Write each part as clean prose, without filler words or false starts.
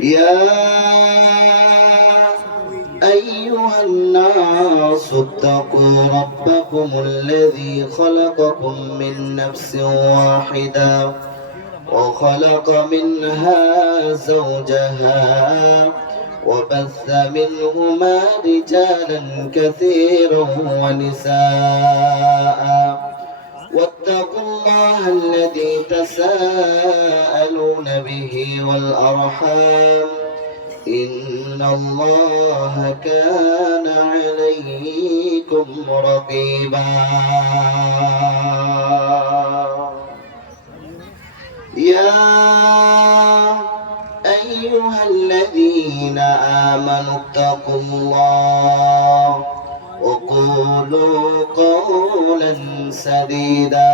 يا أيها الناس اتقوا ربكم الذي خلقكم من نفس واحدة وخلق منها زوجها وبث منهما رجالا كثيرا ونساء واتقوا الله الذي تساءلون به والأرحام إن الله كان عليكم رقيبا يا أيها الذين آمنوا اتقوا الله وقولوا قولا سديدا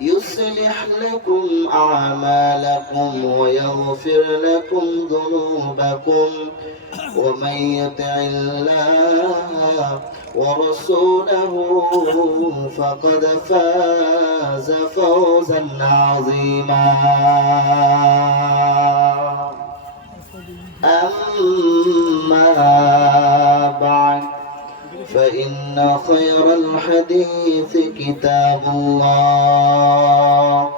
يصلح لكم أعمالكم ويغفر لكم ذنوبكم ومن يطع الله ورسوله فقد فاز فوزا عظيما أما بعد فإن خير الحديث كتاب الله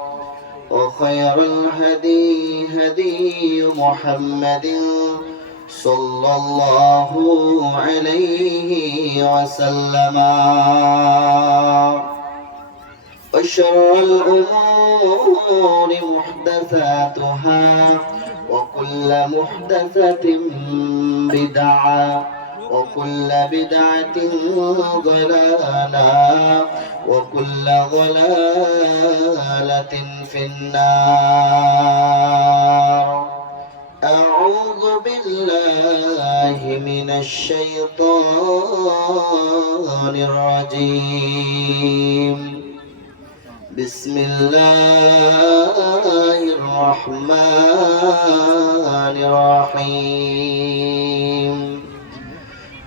وخير الهدي هدي محمد صلى الله عليه وسلم وشر الأمور محدثاتها وكل محدثة بدعة وكل بدعة ضلالة وكل ضلالة في النار أعوذ بالله من الشيطان الرجيم بسم الله الرحمن الرحيم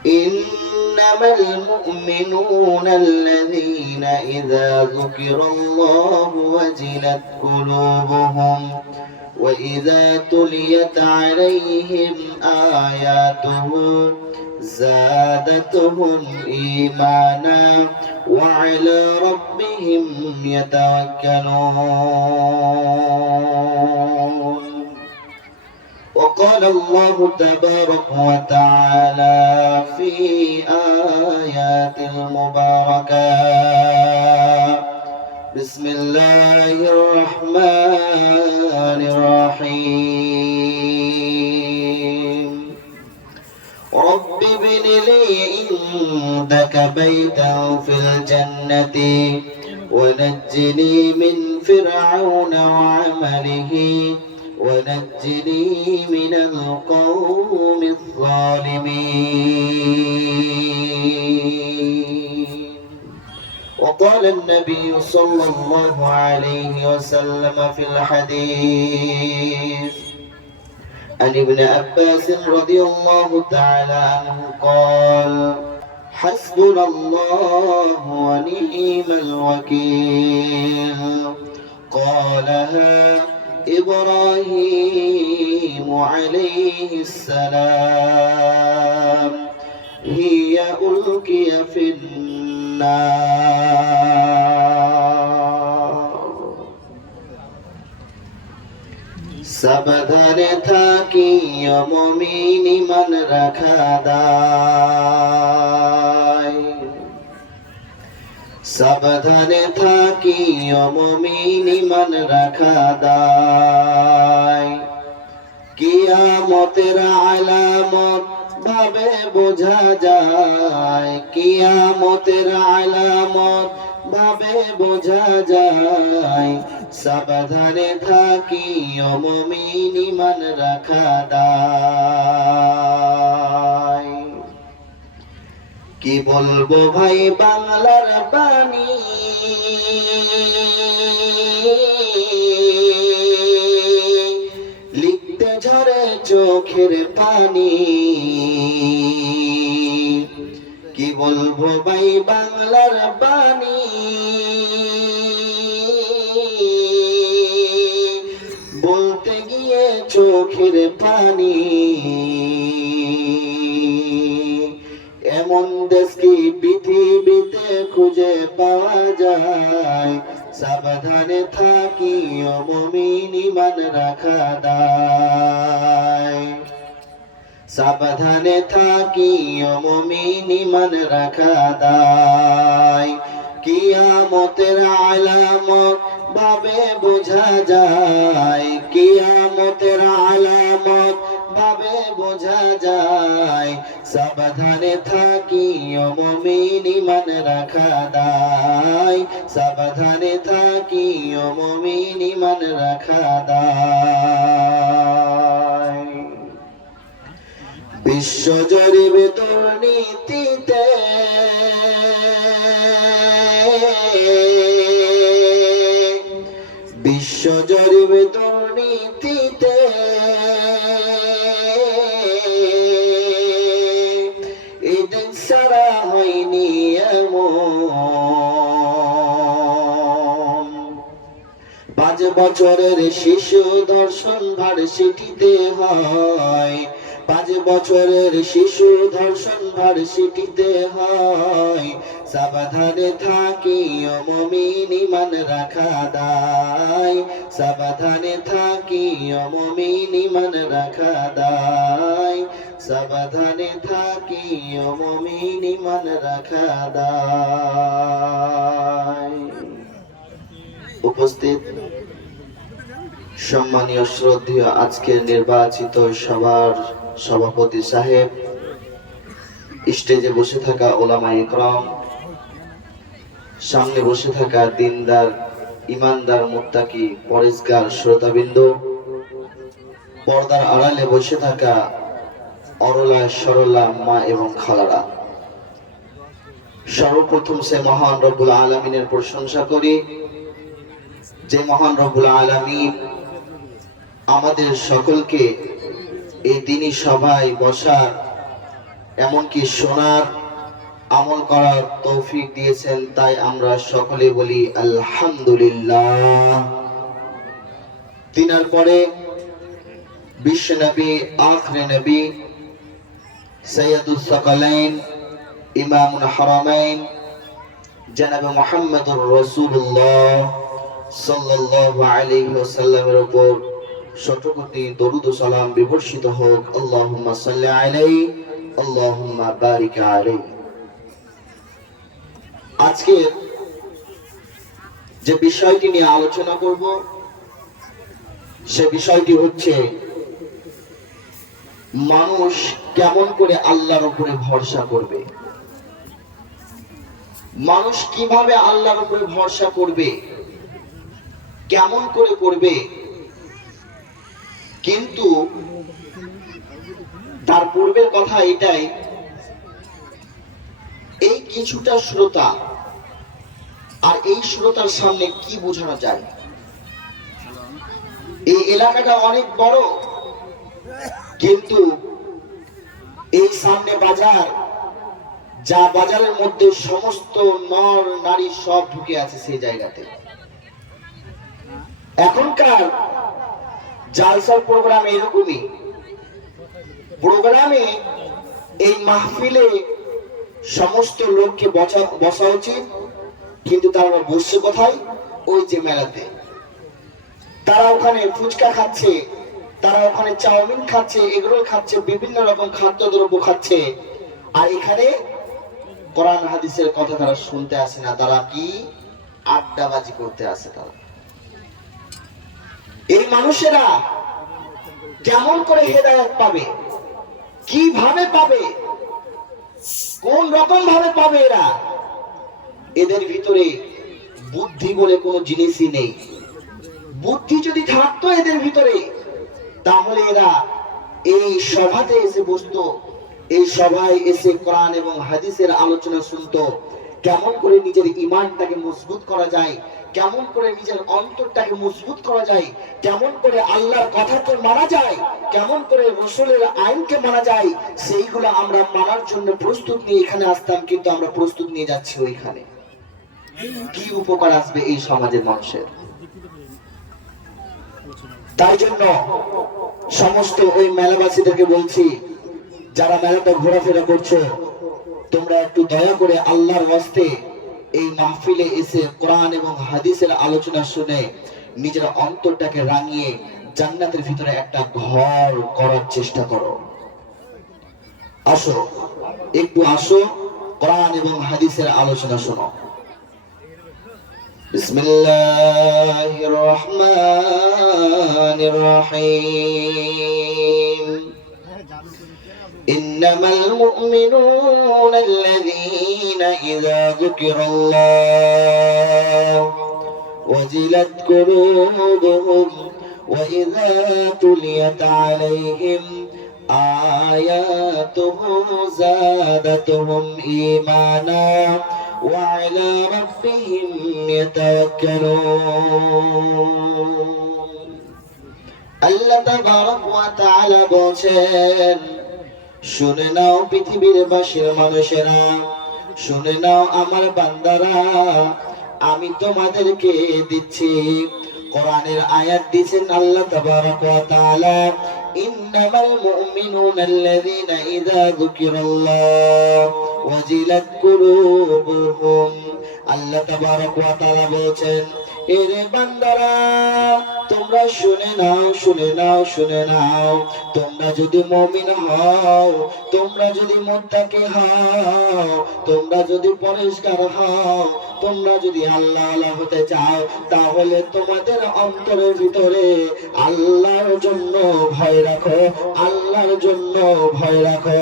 إنما المؤمنون الذين إذا ذكر الله وجلت قلوبهم وإذا تليت عليهم آياته زادتهم إيمانا وعلى ربهم يتوكلون وقال الله تبارك وتعالى في آيات المباركات بسم الله الرحمن الرحيم رب ابن لي عندك بيتا في الجنة ونجني من فرعون وعمله ونجني من القوم الظالمين وقال النبي صلى الله عليه وسلم في الحديث عن ابن عباس رضي الله تعالى عنه قال حسبنا الله ونعم الوكيل قالها إبراهيم عليه السلام هي ألقي في النار সাবধানে থাকি মুমিনি মন রাখা দায় সাবধানে থাকি মুমিনি মন রাখা দায় কিয়ামতের আলামত ভাবে বোঝা যায় কিয়ামতের আলামত ভাবে বোঝা যায় সাবধানে থাকি মুমিন ঈমান রাখা দায় কি বলবো ভাই বাংলার বাণী লিখতে ঝরে চোখের পানি কি বলবো ভাই বাংলার বাণী চোখের পানি। এমন দেশ কি পৃথিবীতে খুঁজে পাওয়া যায়? সাবধানে থাকি ও মুমিন, ঈমান রাখা দায়। সাবধানে থাকি ও মুমিন, ঈমান রাখা দায়। কিয়ামতের আলামত ভাবে বোঝা যায়, কিয়ামতের আলামত ভাবে বোঝা যায়। সাবধানে থাকি ও মুমিন, ঈমান রাখা দায়। সাবধানে থাকি ও মুমিন, ঈমান রাখা দায়। বিশ্বজরিপ দুর্নীতিতে বিশ্বজরিপ দুর্নীতিতে এদিন সারা হয়নি এমন। 5 বছরের শিশু ধর্ষণ ভার্সিটিতে হয়। 5 বছরের শিশু ধর্ষণ ভার্সিটিতে হয়। সাবধানে থাকি ও মুমিন, ঈমান রাখা দায়। সাবধানে থাকি ও মুমিন, ঈমান রাখা দায়। সাবধানে থাকি ও মুমিন, ঈমান রাখা দায়। উপস্থিত সম্মানীয় শ্রদ্ধেয় আজকের নির্বাচিত সভার সভাপতি সাহেব, স্টেজে বসে থাকা ওলামায়ে ইকরাম, সামনে বসে থাকা দিনদার ইমানদার মুত্তাকি পরেজগার শ্রোতাবৃন্দ, পর্দার আড়ালে বসে থাকা অরলা সরলা মা এবং খালারা, সর্বপ্রথম সে মহান রব্বুল আলামিনের প্রশংসা করি, যে মহান রব্বুল আলামিন আমাদের সকলকে এই দিনী সভায় বসার, এমনকি শোনার, আমল করার তৌফিক দিয়েছেন। তাই আমরা সকলে বলি আলহামদুলিল্লাহ। তিনার পরে বিশ্ব নবী, আখরে নবী, সৈয়দুস সাকালাইন, ইমামুল হারামাইন জনাব মুহাম্মদুর রাসূলুল্লাহ সাল্লাল্লাহু আলাইহি ওয়াসাল্লামের উপর শতকোটি দরুদ ও সালাম বিবর্ষিত হোক। আল্লাহুম্মা সাল্লি আলাইহি, আল্লাহুম্মা বারিক আলাইহি। আজকে যে বিষয়টি নিয়ে আলোচনা করব, সে বিষয়টি হচ্ছে মানুষ কেমন করে আল্লাহর উপরে ভরসা করবে। মানুষ কিভাবে আল্লাহর উপরে ভরসা করবে, কেমন করে করবে। কিন্তু তার পূর্বের কথা এটাই, এই কিছুটা শ্রোতা আর এই শ্রোতার সামনে কি বোঝানো যায়। এই এলাকাটা অনেক বড়, কিন্তু এই সামনে বাজার, যা বাজারের মধ্যে সমস্ত নর নারী সব ঢুকে আছে সেই জায়গাতে। এখনকার জালসার প্রোগ্রামে এরকমই, প্রোগ্রামে এই মাহফিলে সমস্ত লোককে বসা উচিত, কিন্তু তারা বসছে কোথায়? ওই যে মেলাতে। তারা ওখানে ফুচকা খাচ্ছে, তারা ওখানে চাউমিন খাচ্ছে, এগরোল খাচ্ছে, বিভিন্ন রকম খাদ্যদ্রব্য খাচ্ছে, আর এখানে কোরআন হাদিসের কথা তারা শুনতে আসে না, তারা কি আড্ডাবাজি করতে আসে। তারা এই মানুষেরা কেমন করে হেদায়েত পাবে, কিভাবে পাবে, কোন রকম ভাবে পাবে? এদের ভিতরে বুদ্ধি বলে কোনো জিনিসই নেই। বুদ্ধি যদি থাকতো এদের ভিতরে, তাহলে এরা এই সভাতে এসে বসতো, এই সভায় এসে কোরআন এবং হাদিসের আলোচনা শুনতো। কেমন করে নিজের ঈমানটাকে মজবুত করা যায়, কেমন করে নিজের অন্তরটাকে মজবুত করা যায়, কেমন করে আল্লাহর কথাকে মানা যায়, কেমন করে রাসূলের আইনকে মানা যায়, সেইগুলো আমরা মানার জন্য প্রস্তুত নিয়ে এখানে আসতাম। কিন্তু আমরা প্রস্তুত নিয়ে যাচ্ছি ওইখানে। কি উপকার আসবে এই সমাজের মানুষের? তাই জন্য সমস্ত ওই মেলাবাসীদেরকে বলছি, যারা মেলাতে ঘোরাফেরা করছো, তোমরা একটু দয়া করে আল্লাহর ওয়াস্তে এই মাহফিলে এসে কোরআন এবং হাদিসের আলোচনা শুনে নিজের অন্তরটাকে রাঙিয়ে জান্নাতের ভিতরে একটা ঘর করার চেষ্টা করো। আসো, একটু আসো, কোরআন এবং হাদিসের আলোচনা শোনো। বিসমিল্লাহির রহমানির রহিম। ইন্নামাল মুমিনুনা আল্লাযীনা ইযা যুকিরাল্লাহু ওয়াজিলাত কুলুবুহুম ওয়া ইযা তুলিয়াত আলাইহিম আয়াতুহু যাদাতুহুম ঈমানা ওয়া আলা রাব্বিহিম ইয়াতাওয়াক্কালুন। আল্লাহ তাবারক ওয়া তাআলা বলেন, শুনে নাও পৃথিবীর বাসীর মানুষেরা, শুনে নাও আমার বান্দারা, আমি তোমাদেরকে দিচ্ছি কোরআনের আয়াত দিয়েছেন আল্লাহ তাবারক ওয়া তাআলা। ইন্নামাল মুমিনুনা আল্লাযীনা ইযা যুকিরাল্লাহু ওয়াজিলাত কুলুবুহুম। আল্লাহ তাবারক ওয়া তাআলা বলেন, এরে বান্দারা, তোমরা শুনে নাও, শুনে নাও, শুনে নাও, তোমরা যদি মুমিন হও, তোমরা যদি মুত্তাকি হও, তোমরা যদি পরেশগার হও, তোমরা যদি আল্লাহওয়ালা হতে চাও, তাহলে তোমাদের অন্তরের ভিতরে আল্লাহর জন্য ভয় রাখো, আল্লাহর জন্য ভয় রাখো।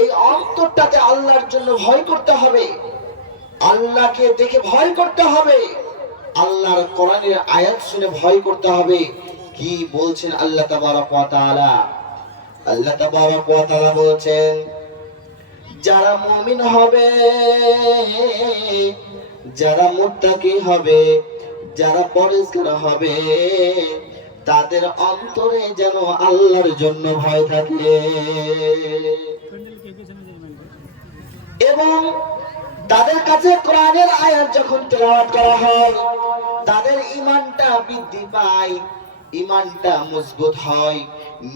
এই অন্তরটাতে আল্লাহর জন্য ভয় করতে হবে, আল্লাহকে দেখে ভয় করতে হবে, আল্লাহর কোরআনের আয়াত শুনে ভয় করতে হবে। কি বলছেন আল্লাহ তাবারক ওয়া তাআলা? আল্লাহ তাবারক ওয়া তাআলা বলছেন, যারা মুমিন হবে, যারা মুত্তাকি হবে, যারা পরেজগার হবে, তাদের অন্তরে যেন আল্লাহর জন্য ভয় থাকে এবং তাদের কাছে কোরআনের আয়াত যখন তেলাওয়াত করা হয়, তাদের ঈমানটা বৃদ্ধি পায়, ঈমানটা মজবুত হয়,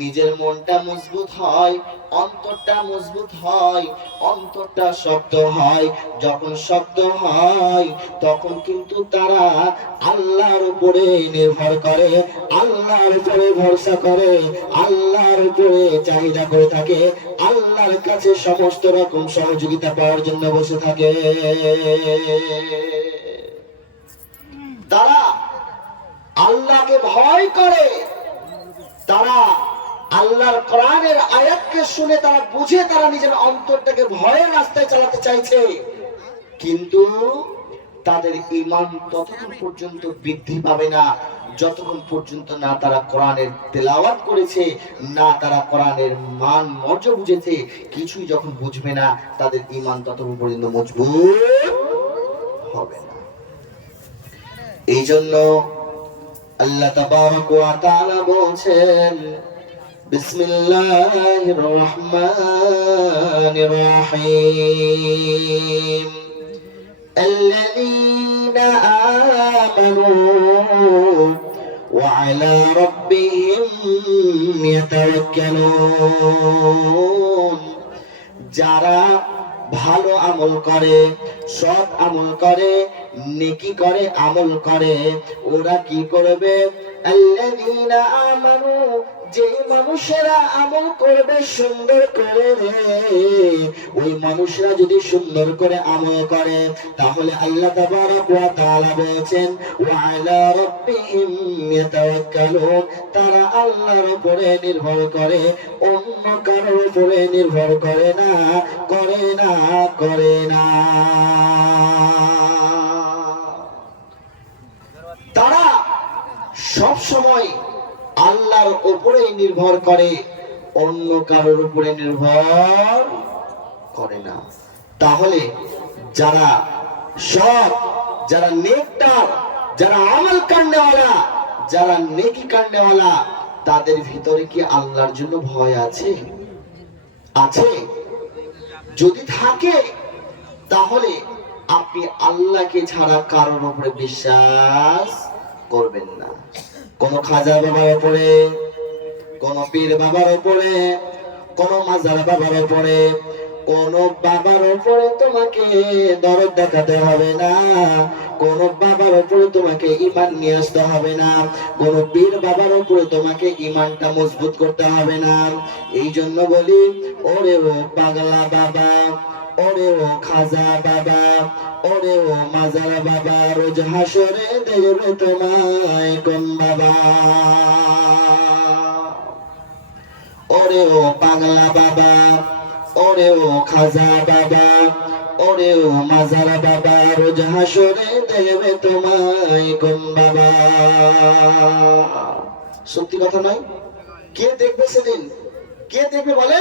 নিজের মনটা মজবুত হয়, অন্তরটা মজবুত হয়, অন্তরটা শক্ত হয়। যখন শক্ত হয়, তখন কিন্তু তারা আল্লাহর উপরে নির্ভর করে, আল্লাহর উপরে ভরসা করে, আল্লাহর উপরে চাহিদা করে থাকে, আল্লাহর কাছে সমস্ত রকম সহযোগিতা পাওয়ার জন্য বসে থাকে। তারা আল্লাহকে ভয় করে, তারা আল্লাহর কোরআনের আয়াতকে শুনে তারা বুঝে, তারা নিজের অন্তরটাকে ভয়ের রাস্তায় চালাতে চাইছে, কিন্তু তাদের ঈমান ততক্ষণ পর্যন্ত বৃদ্ধি পাবে না যতক্ষণ পর্যন্ত না তারা কোরআনের তেলাওয়াত করেছে, না তারা কোরআনের মান মর্যাদা বুঝেছে। কিছুই যখন বুঝবে না, তাদের ঈমান ততক্ষণ পর্যন্ত মজবুত হবে না। এই জন্য আল্লাহ তাবারক ওয়া তাআলা বলেন, বিসমিল্লাহির রহমানির রহিম। আল্লাযীনা আমানু ওয়া আলা রাব্বিহিম ইয়াতাওয়াক্কালুন। যারা ভালো আমল করে, সৎ আমল করে, নেকি করে, আমল করে, ওরা কি করবে? আল্লাযীনা আমানু, যে মানুষেরা আমল করবে সুন্দর করে, ওই মানুষরা যদি সুন্দর করে আমল করে, তাহলে আল্লাহ তাবারক ওয়া তাআলা বলেন, ওয়া আলা রাব্বিহিম ইয়াতাওয়াক্কালুন। তারা আল্লাহর উপরে নির্ভর করে, অন্য কারোর উপরে নির্ভর করে না, করে না, করে না। তারা সব সময় আল্লাহর উপরে নির্ভর করে, অন্য কারোর উপরে নির্ভর করে না। তাহলে যারা সৎ, যারা নেককার, যারা আমল করনেওয়ালা, যারা নেকি করনেওয়ালা, তাদের ভিতরে কি আল্লাহর জন্য ভয় আছে? আছে? যদি থাকে, তাহলে আপনি আল্লাহকে ছাড়া কারোর উপরে বিশ্বাস করবেন না। কোন খাজা বাবার উপরে, কোন পীর বাবার উপরে, কোন মাজার বাবার উপরে, কোন বাবার উপরে তোমাকে দরদ দেখাতে হবে না। কোন বাবার উপরে তোমাকে ঈমান নিয়ে আসতে হবে না। কোন পীর বাবার উপরে তোমাকে ঈমানটা মজবুত করতে হবে না। এই জন্য বলি, ওরে ও পাগলা বাবা, ওরে ও খাজা বাবা, ওরে ও মাজার বাবা, রোজ হাসরে দেখবে তোমায় কোন বাবা। ওরে ও পাগলা বাবা, ওরে ও খাজা বাবা, ওরে ও মাজার বাবা, রোজ হাসরে দেখবে তোমায় কোন বাবা। সত্যি কথা নয়? কে দেখবে সেদিন? কে দেখবে বলে?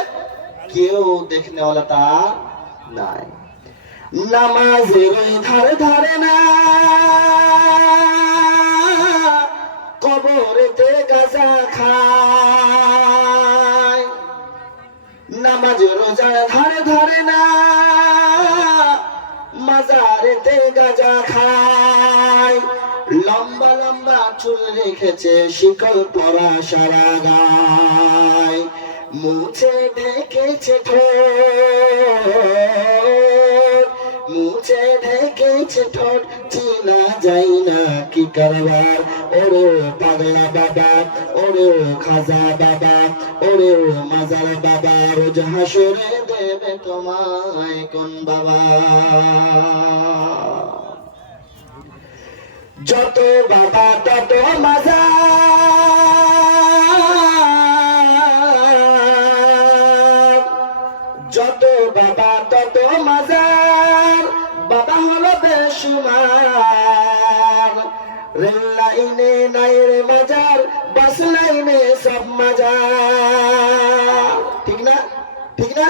কেউ দেখনেওয়ালা তা নাই। নামাজের ধারে ধারে না, কবরেতে গাঁজা খায়। নামাজ রোজার ধারে ধারে না, মাজারেতে গাঁজা খায়। লম্বা লম্বা চুল রেখেছে, শিকল পরা সারা গায়। মুছে ঢেকেছে ঠোঁট, মুছে ঢেকেছে ঠোঁট, চিনা যায় না কি কারবার। ওরে পাগলা বাবা, ওরে খাজা বাবা, ওরে মাজার বাবা, রোজ হাসরে দেবে তোমায় কোন বাবা। যত বাবা তত মাজার, যত বাবা তত মাজার, বাবা হলো বেশুমার। রেল লাইনে নাই রে মাজার, বাস লাইনে সব মাজার। ঠিক না? ঠিক না?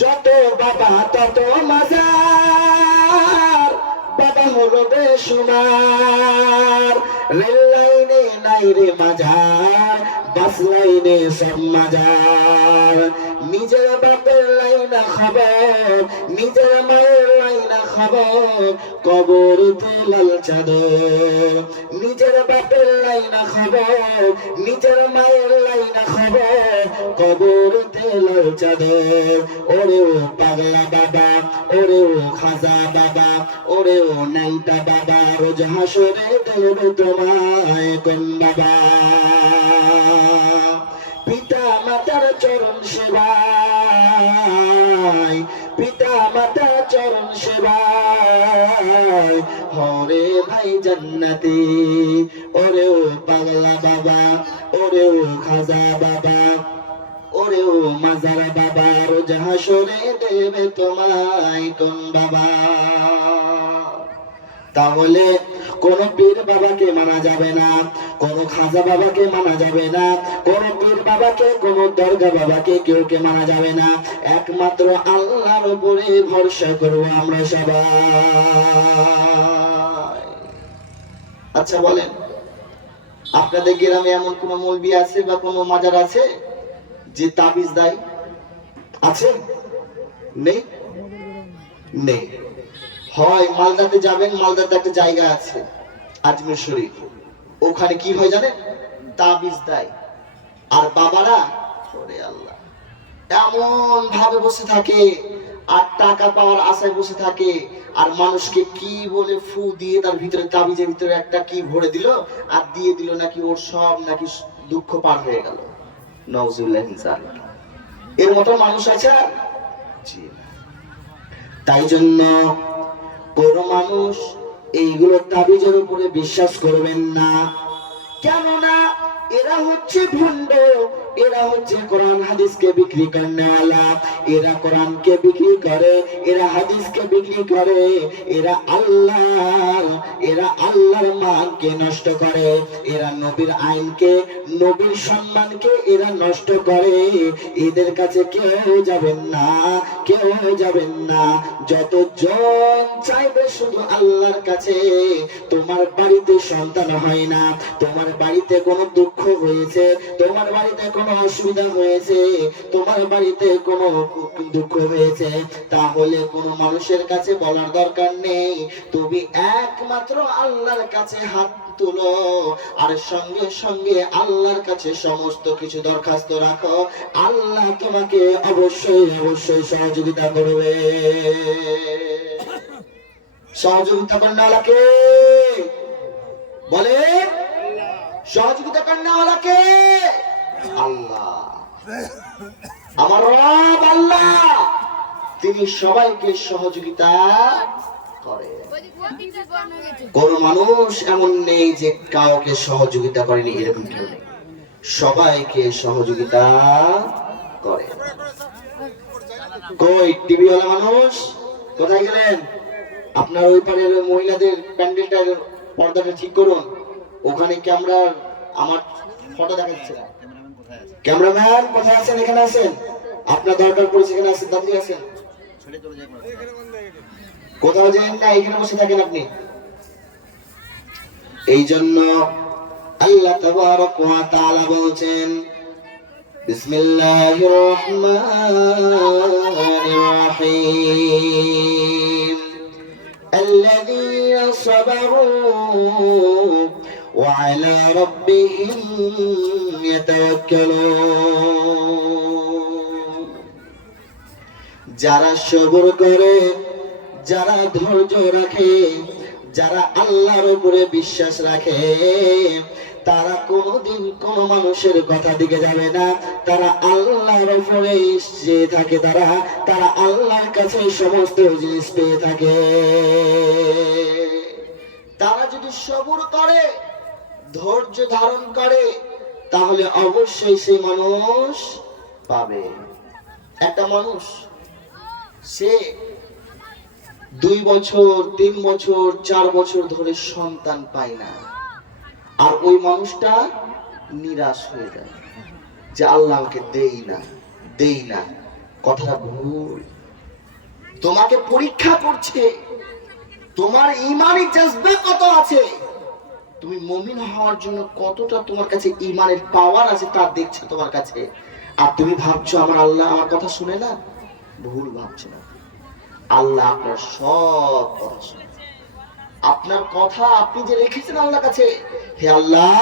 যত বাবা তত মাজার, বাবা হলো বেশুমার। রেল লাইনে নাই রে মাজার, বাস লাইনে সব মাজার। নিজের বাপের লাইনা খবর, নিজের মায়ের লাইনা খবর, কবরেতে লাল চাদর। নিজের বাপের লাইনা খবর, নিজের মায়ের লাইনা খবর, কবরেতে লাল চাদর। ওরে ও পাগলা বাবা, ওরে ও খাজা বাবা, ওরে ও ন্যাংটা বাবা, রোজ হাসরে দেখবে তোমায় কোন বাবা। পিতা মাতার চরণ সেবায়, পিতা মাতার চরণ সেবায়, হরে ভাই জান্নাতি। ওরে ও পাগলা বাবা, ওরে ও খাজা বাবা, ওরে ও মাজার বাবা, রোজ হাসরে দেবে তোমায় কোন বাবা। তাহলে কোন পীর বাবাকে মানা যাবে না, কোন খাজা বাবাকে মানা যাবে না, কোন পীর বাবাকে, কোন দরগা বাবাকে কেউকে মানা যাবে না। একমাত্র আল্লাহর উপরে ভরসা করব আমরা সবাই। আচ্ছা বলেন, আপনাদের গ্রামে এমন কোন মৌলবি আছে বা কোন মাজার আছে যে তাবিজ দেয়? আছে? নেই? নেই। হয় মালদাতে যাবেন, মালদাতে একটা জায়গা আছে আজমির শরীফ, ওখানে কি হয় জানেন? তাবিজ দেয়। আর বাবারা ওরে আল্লাহ এমন ভাবে বসে থাকে, আর টাকা পাওয়ার আশায় বসে থাকে, আর মানুষকে কি বলে ফু দিয়ে তার ভিতরে, তাবিজের ভিতরে একটা কি ভরে দিল আর দিয়ে দিল, নাকি ওর সব নাকি দুঃখ পার হয়ে গেল। নাউজুবিল্লাহ। এর মতো মানুষ আছে? তাই জন্য কোন মানুষ এইগুলো তাবিজের উপরে বিশ্বাস করবেন না। কেননা এরা হচ্ছে ভণ্ড, এরা হচ্ছে কোরআন হাদিসকে বিক্রি করনেওয়ালা। এরা কোরআনকে বিক্রি করে, এরা হাদিসকে বিক্রি করে, এরা আল্লাহর মানকে নষ্ট করে, এরা নবীর আইনকে, নবীর সম্মানকে এরা নষ্ট করে। এদের কাছে কেউ যাবেন না, কেউ যাবেন না। যতজন চাইবে শুধু আল্লাহর কাছে। তোমার বাড়িতে সন্তান হয় না, তোমার বাড়িতে কোনো দুঃখ হয়েছে, তোমার বাড়িতে কোনো অসুবিধা হয়েছে, তোমার বাড়িতে কোনো দুঃখ হয়েছে, তাহলে কোনো মানুষের কাছে বলার দরকার নেই। তুমি একমাত্র আল্লাহর কাছে হাত তুলো আর সঙ্গে সঙ্গে আল্লাহর কাছে সমস্ত কিছু দরখাস্ত রাখো, আল্লাহ তোমাকে অবশ্যই অবশ্যই সহযোগিতা করবে। সহযোগিতা করনেওয়ালাকে বলে, সহযোগিতা করনেওয়ালাকে আল্লাহ। আমার রব আল্লাহ, তিনি সবাইকে সহযোগিতা করে। কোন মানুষ এমন নেই যে কাউকে সহযোগিতা করেনি, এরকম কেউ নেই, সবাইকে সহযোগিতা করে। কই টিভি ওয়ালা মানুষ কোথায় গেলেন? আপনার ওই পারের মহিলাদের প্যান্ডেলটার পর্দাটা ঠিক করুন, ওখানে ক্যামেরা আমার ফটো দেখাচ্ছে না। ক্যামেরাম্যান কোথায় আছেন? এখানে আছেন, আপনার দরকার পড়েছে, এখানে আছেন, তাড়াতাড়ি আছেন। কোথাও যান না, এখানে বসে থাকেন আপনি। এই জন্য আল্লাহ তাবারক ওয়া তাআলা বলছেন, বিসমিল্লাহির রহমানির রহিম, আল্লাযীনা সাবারু ওয়া আলা রাব্বিহিম ইয়াতাওয়াক্কালুন। যারা সবর করে, যারা ধৈর্য রাখে, যারা আল্লাহর উপরে বিশ্বাস রাখে, তারা কোনোদিন কোন মানুষের কথা দিকে যাবে না, তারা আল্লাহর উপরে চেয়ে থাকে, তারা আল্লাহর কাছে সমস্ত জিনিস পেয়ে থাকে। তারা যদি সবর করে, ধৈর্য ধারণ করে, তাহলে অবশ্যই সেই মানুষ পাবে। একটা মানুষ সে 2 বছর 3 বছর 4 বছর ধরে সন্তান পায় না, আর ওই মানুষটা নিরাশ হয়ে যায় যে আল্লাহ আমাকে দেই না। কথাটা ভুল। তোমাকে পরীক্ষা করছে, তোমার ঈমানি জজবা কত আছে, তুমি মুমিন হওয়ার জন্য কতটা তোমার কাছে ঈমানের পাওয়ার আছে তা দেখছে তোমার কাছে। আর তুমি ভাবছো আমার আল্লাহ আমার কথা শুনে না। ভুল ভাবছো না, আল্লাহ আপনার সব কথা শুনে। আপনার কথা আপনি যে রেখেছেন আল্লাহর কাছে, হে আল্লাহ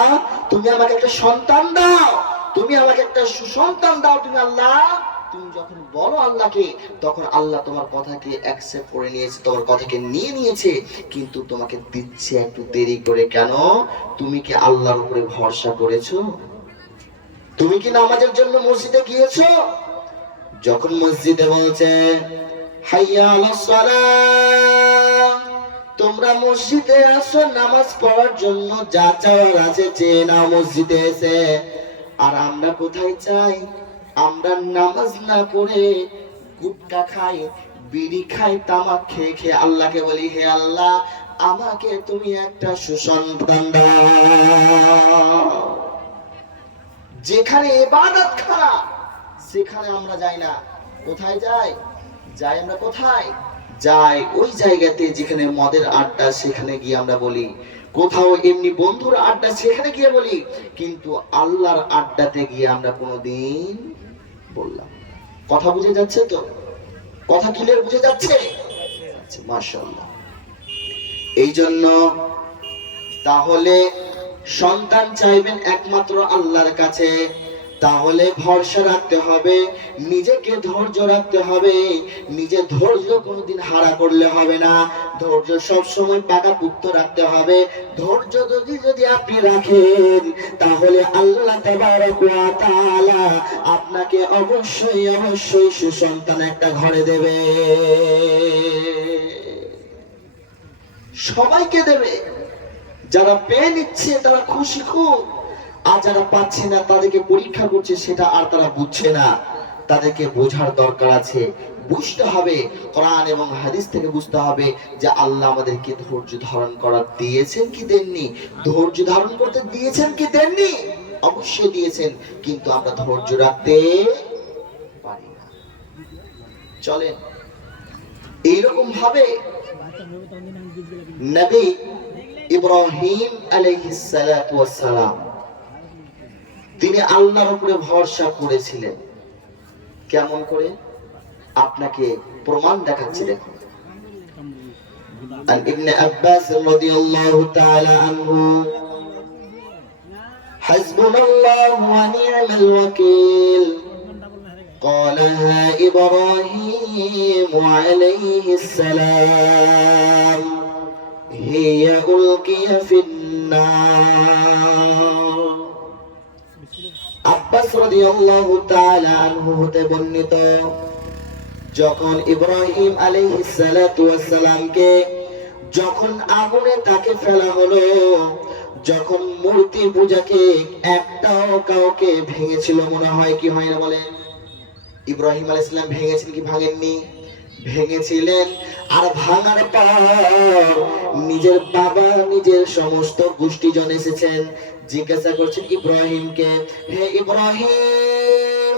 তুমি আমাকে একটা সন্তান দাও, তুমি আমাকে একটা সুসন্তান দাও, তুমি আল্লাহ, তুমি যখন বলো আল্লাহকে, তখন আল্লাহ তোমার কথাকে অ্যাকসেপ্ট করে নিয়েছে, তোমার কথাকে নিয়ে নিয়েছে, কিন্তু তোমাকে দিচ্ছে একটু দেরি করে। কেন? তুমি কি আল্লাহর উপরে ভরসা করেছো? তুমি কি নামাজের জন্য মসজিদে গিয়েছো? যখন মসজিদে বলছে হাইয়া আলাস সালাহ, তোমরা মসজিদে আসো নামাজ পড়ার জন্য, যা চাওয়ার আছে চেয়ে নাও মসজিদে এসে। আর আমরা কোথায় চাই? আমরা নামাজ না পড়ে গুটকা খাই, বিড়ি খাই, তামাক খেয়ে খেয়ে আল্লাহকে বলি, হে আল্লাহ আমাকে তুমি একটা সুসন্তান দাও। যেখানে ইবাদত খারাপ সেখানে আমরা যাই না। কোথায় যাই? আমরা কোথায় যাই? ওই জায়গাতে যেখানে মদের আড্ডা, সেখানে গিয়ে আমরা বলি। কোথাও এমনি বন্ধুর আড্ডা, সেখানে গিয়ে বলি। কিন্তু আল্লাহর আড্ডাতে গিয়ে আমরা কোনোদিন বললাম। কথা বুঝে যাচ্ছে তো? কথা ক্লিয়ার বুঝে যাচ্ছে? আচ্ছা, মাশাআল্লাহ। এই জন্য তাহলে সন্তান চাইবেন একমাত্র আল্লাহর কাছে, তাহলে ভরসা রাখতে হবে, নিজেকে ধৈর্য রাখতে হবে। নিজে ধৈর্য কোনোদিন হারা করলে হবে না, ধৈর্য সব সময় পাকাপোক্ত রাখতে হবে। ধৈর্য যদি আপনি রাখেন, তাহলে আল্লাহ তাবারক ওয়া তাআলা আপনাকে অবশ্যই অবশ্যই সুসন্তান একটা ঘরে দেবে, সবাইকে দেবে। যারা পেয়ে নিচ্ছে তারা খুশি খুব, আর যারা পাচ্ছে না তাদেরকে পরীক্ষা করছে, সেটা আর তারা বুঝছে না। তাদেরকে বোঝার দরকার আছে, বুঝতে হবে, কোরআন এবং হাদিস থেকে বুঝতে হবে যে আল্লাহ আমাদেরকে ধৈর্য ধারণ করা দিয়েছেন কি দেননি। ধৈর্য ধারণ করতে দিয়েছেন কি দেননি? অবশ্যই দিয়েছেন, কিন্তু আমরা ধৈর্য রাখতে পারি না। চলেন এইরকম ভাবে নবী ইব্রাহিম আলাইহিস সালাতু ওয়াস সালাম তিনি আল্লাহর উপরে ভরসা করেছিলেন। কেমন করে? আপনাকে প্রমাণ দেখাচ্ছি, দেখুন। عن ابن عباس رضي الله تعالى عنه حسبنا الله ونعم الوكيل قالها إبراهيم عليه السلام هي ألقي في النار আব্বাস রাদিয়াল্লাহু তাআলা আনহু হতে বর্ণিত যখন ইব্রাহিম আলাইহিস সালাতু ওয়াস সালামকে যখন আগুনে তাকে ফেলা হলো, যখন মূর্তি পূজাকে একটাও কাউকে ভেঙেছিল মনে হয় কি হয় না বলেন? ইব্রাহিম আলাইহিস সালাম ভেঙেছিলেন কি ভাঙেননি? ভেঙেছিলেন। আর ভাঙার পর নিজের বাবা নিজের সমস্ত গোষ্ঠীজন এসেছেন, জিজ্ঞাসা করছেন ইব্রাহিমকে, হে ইব্রাহিম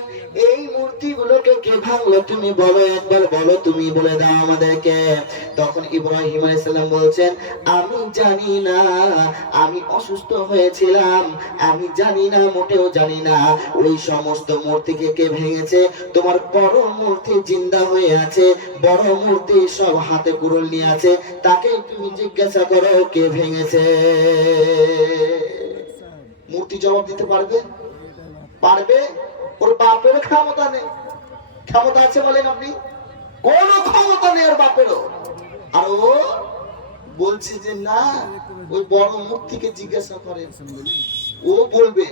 এই মূর্তিগুলোকে কে ভাঙলো তুমি বলো, একবার বলো, তুমি বলে দাও আমাদেরকে। তখন ইব্রাহিম আলাইহিস সালাম বলছেন আমি জানি না, আমি অসুস্থ হয়েছিলাম, আমি জানি না, মোটেও জানি না ওই সমস্ত মূর্তিকে কে ভেঙেছে। তোমার বড় মূর্তি জিন্দা হয়ে আছে, বড় মূর্তি সব হাতে কুড়ুল নিয়ে আছে, তাকে তুমি জিজ্ঞাসা করো কে ভেঙেছে। মূর্তি জবাব দিতে পারবে? পারবে? ওর বাপের ক্ষমতা নেই। ক্ষমতা আছে বলেন আপনি? কোন ক্ষমতা নেই ওর বাপেরও। আর ও বলছে যে না, ওই বড় মূর্তিকে জিজ্ঞাসা করে, ও বলবে।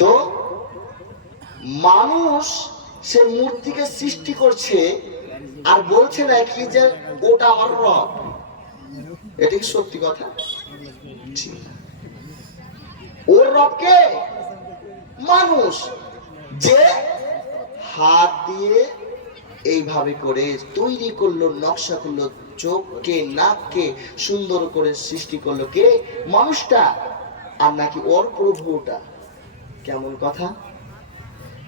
তো মানুষ সে মূর্তিকে সৃষ্টি করছে আর বলছে না কি যে ওটা আমার রব। এটা কি সত্যি কথা? ওর রবকে মানুষ যে হাত দিয়ে এইভাবে করে তৈরি করলো, নকশা করলো, চোখকে নাককে সুন্দর করে সৃষ্টি করলো কে? মানুষটা। আর নাকি ওর প্রভুটা। কেমন কথা?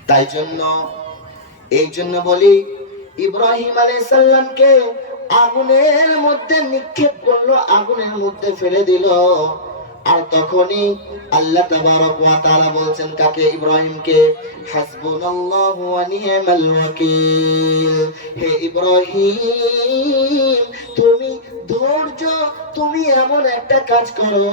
তাই জন্য এই জন্য বলি ইব্রাহিম আলাইহিস সালামকে আগুনের মধ্যে নিক্ষেপ করলো, আগুনের মধ্যে ফেলে দিল। আর তখনই আল্লাহ তাবারক ওয়া তাআলা বলছেন কাকে? ইব্রাহিমকে, হাসবুনাল্লাহু ওয়া নি'মাল ওয়াকিল। হে ইব্রাহিম তুমি ধৈর্য, তুমি এমন একটা কাজ করো,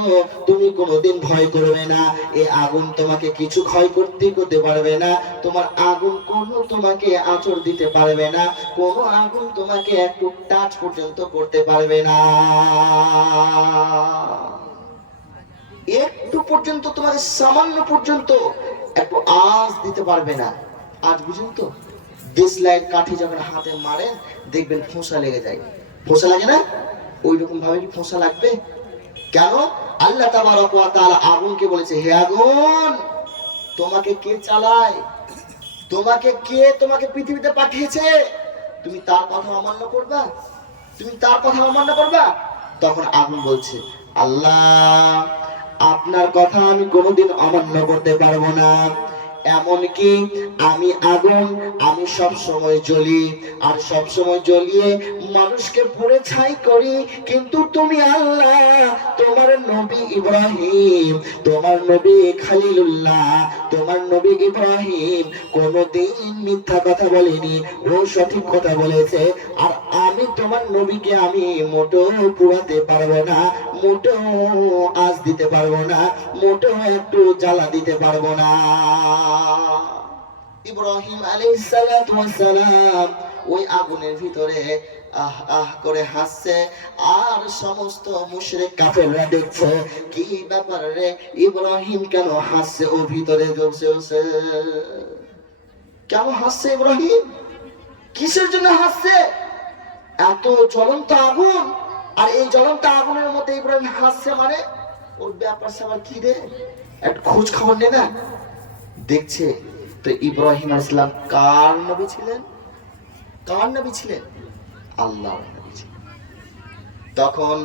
তুমি কোনোদিন ভয় করবে না। এই আগুন তোমাকে কিছু ক্ষয় করতে পারবে না, তোমার আগুন কোনো তোমাকে আঁচড় দিতে পারবে না, কোনো আগুন তোমাকে একটু টাচ পর্যন্ত করতে পারবে না, একটু পর্যন্ত তোমাকে সামান্য পর্যন্ত একটু আঁচ দিতে পারবে না। আজ বুঝুন তো, দেশলাইয়ের কাঠি যখন হাতে মারেন দেখবেন ফোঁসা লেগে যায়, ফোঁসা লাগে না? ওই রকম ভাবে কি ফোঁসা লাগবে? কেন? আল্লাহ তাবারক ওয়া তাআলা আগুনকে বলেছে, হে আগুন তোমাকে কে চালায়, তোমাকে পৃথিবীতে পাঠিয়েছে, তুমি তার কথা অমান্য করবা? তুমি তার কথা অমান্য করবা? তখন আগুন বলছে, আল্লাহ আপনার কথা আমি কোনোদিন অমান্য করতে পারবো না। এমনকি আমি আগুন, আমি সব সময় জ্বলি, আর সব সময় জ্বলিয়ে মানুষকে পুড়ে ছাই করি, কিন্তু তুমি আল্লাহ, তোমার নবী ইব্রাহিম, তোমার নবী খলিলুল্লাহ, তোমার নবী ইব্রাহিম কোনোদিন মিথ্যা কথা বলেনি, ও সঠিক কথা বলেছে। আর আমি তোমার নবীকে আমি মোটেও পুড়াতে পারবো না, মোটেও আঁচ দিতে পারবো না, মোটেও একটু জ্বালা দিতে পারবো না। ইব্রাহিম আলাইহিস সালাতু ওয়াস সালাম ওই আগুনের ভিতরে আহ আহ করে হাসছে, আর সমস্ত মুশরিক কাফেররা দেখছে কি ব্যাপার রে, ইব্রাহিম কেন হাসছে? ও ভিতরে জ্বলছে, কেন হাসছে ইব্রাহিম? কিসের জন্য হাসছে? এত জ্বলন্ত আগুন, আর এই জ্বলন্ত আগুনের মধ্যে ইব্রাহিম হাসছে মানে ওর ব্যাপার স্যাপার কি রে, একটু খোঁজ খবর নে না। দেখছে তো ইব্রাহিম আলাইহিস সালাম কার নবী ছিলেন? কার নবী ছিলেন? আল্লাহর নবী ছিলেন। তখন